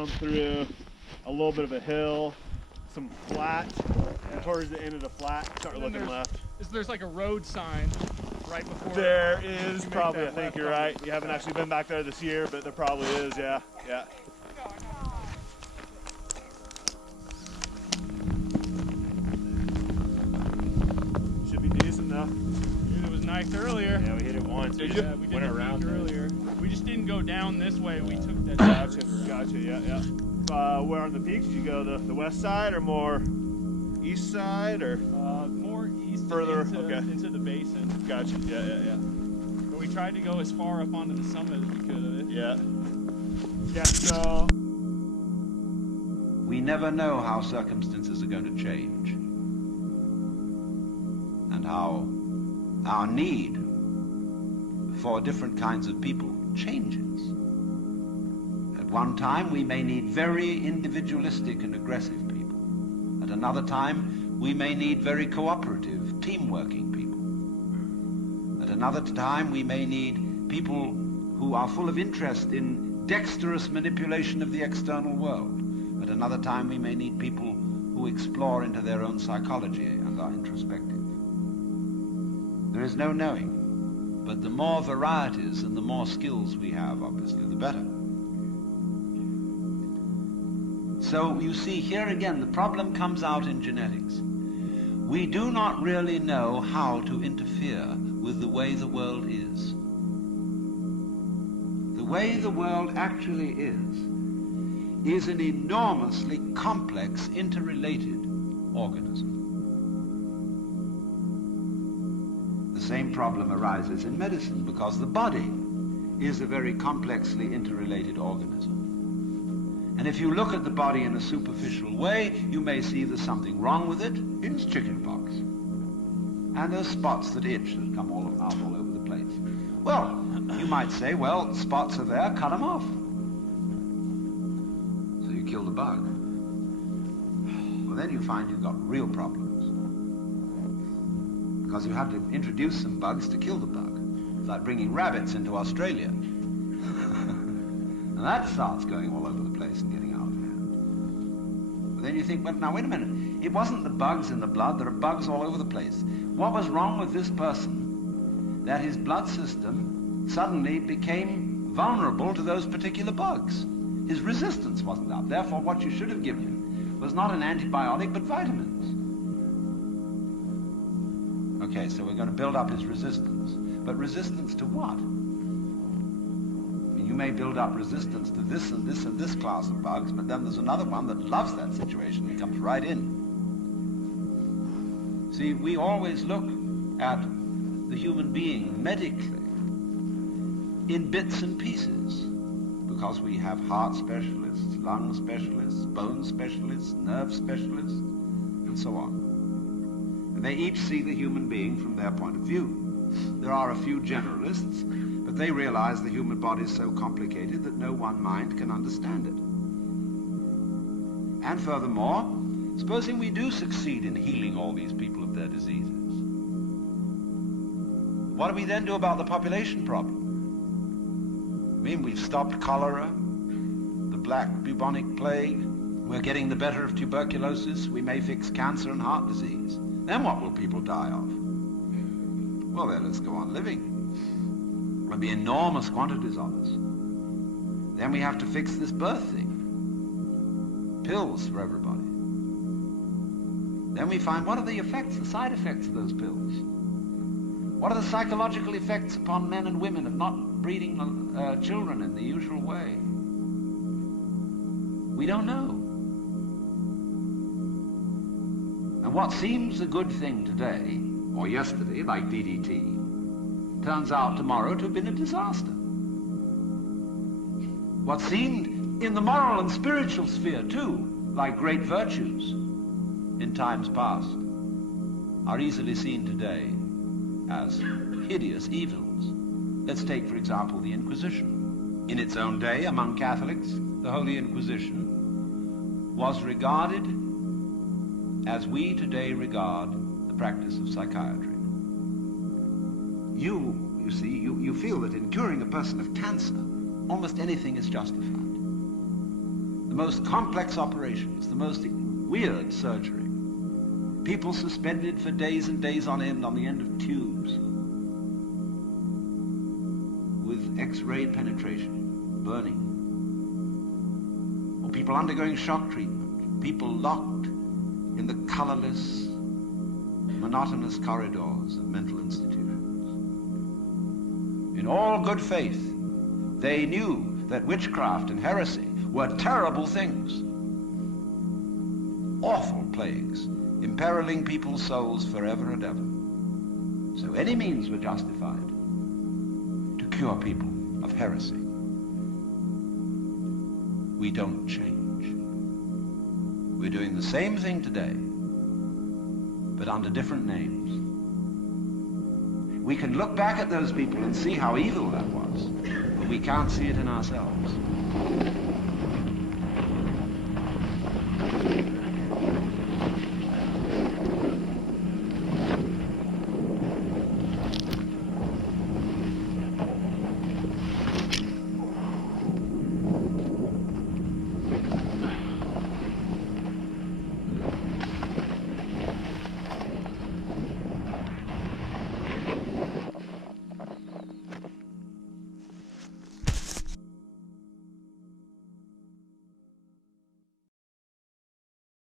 come through a little bit of a hill, some flat, and towards the end of the flat, start looking left. There's like a road sign right before. There is probably, I think you're right. You haven't actually been back there this year, but there probably is, yeah. Should be decent now. Dude, it was nice earlier. Yeah, we hit it once. We went around earlier. We just didn't go down this way. We took that. Gotcha, yeah. Where on the peaks did you go? The west side or more east side or? More east, further into the basin. Gotcha, yeah. But we tried to go as far up onto the summit as we could of it. Yeah, so. We never know how circumstances are going to change and how our need for different kinds of people changes. At one time, we may need very individualistic and aggressive people. At another time, we may need very cooperative, team-working people. At another time, we may need people who are full of interest in dexterous manipulation of the external world. At another time, we may need people who explore into their own psychology and are introspective. There is no knowing, but the more varieties and the more skills we have, obviously, the better. So you see, here again, the problem comes out in genetics. We do not really know how to interfere with the way the world is. The way the world actually is an enormously complex, interrelated organism. The same problem arises in medicine because the body is a very complexly interrelated organism. And if you look at the body in a superficial way, you may see there's something wrong with it. It's chickenpox. And there's spots that itch that come out all over the place. Well, you might say, well, spots are there, cut them off. So you kill the bug. Well, then you find you've got real problems. Because you have to introduce some bugs to kill the bug. It's like bringing rabbits into Australia. And that starts going all over the place and getting out of hand. But then you think, well, now wait a minute. It wasn't the bugs in the blood. There are bugs all over the place. What was wrong with this person that his blood system suddenly became vulnerable to those particular bugs? His resistance wasn't up. Therefore, what you should have given him was not an antibiotic, but vitamins. Okay, so we're going to build up his resistance. But resistance to what? You may build up resistance to this and this and this class of bugs, but then there's another one that loves that situation and comes right in. See, we always look at the human being medically in bits and pieces because we have heart specialists, lung specialists, bone specialists, nerve specialists, and so on. And they each see the human being from their point of view. There are a few generalists, but they realize the human body is so complicated that no one mind can understand it. And furthermore, supposing we do succeed in healing all these people of their diseases, what do we then do about the population problem? I mean, we've stopped cholera, the black bubonic plague, we're getting the better of tuberculosis, we may fix cancer and heart disease. Then what will people die of? Well, then let's go on living. There'll be enormous quantities of us. Then we have to fix this birth thing. Pills for everybody. Then we find what are the effects, the side effects of those pills? What are the psychological effects upon men and women of not breeding children in the usual way? We don't know. And what seems a good thing today, or yesterday, like DDT, turns out tomorrow to have been a disaster. What seemed in the moral and spiritual sphere too, like great virtues in times past, are easily seen today as hideous evils. Let's take, for example, the Inquisition. In its own day, among Catholics, the Holy Inquisition was regarded as we today regard the practice of psychiatry. You see, you feel that in curing a person of cancer, almost anything is justified. The most complex operations, the most weird surgery. People suspended for days and days on end on the end of tubes with X-ray penetration, burning. Or people undergoing shock treatment, people locked in the colorless, monotonous corridors of mental institutions. In all good faith, they knew that witchcraft and heresy were terrible things, awful plagues, imperiling people's souls forever and ever. So any means were justified to cure people of heresy. We don't change. We're doing the same thing today, but under different names. We can look back at those people and see how evil that was, but we can't see it in ourselves.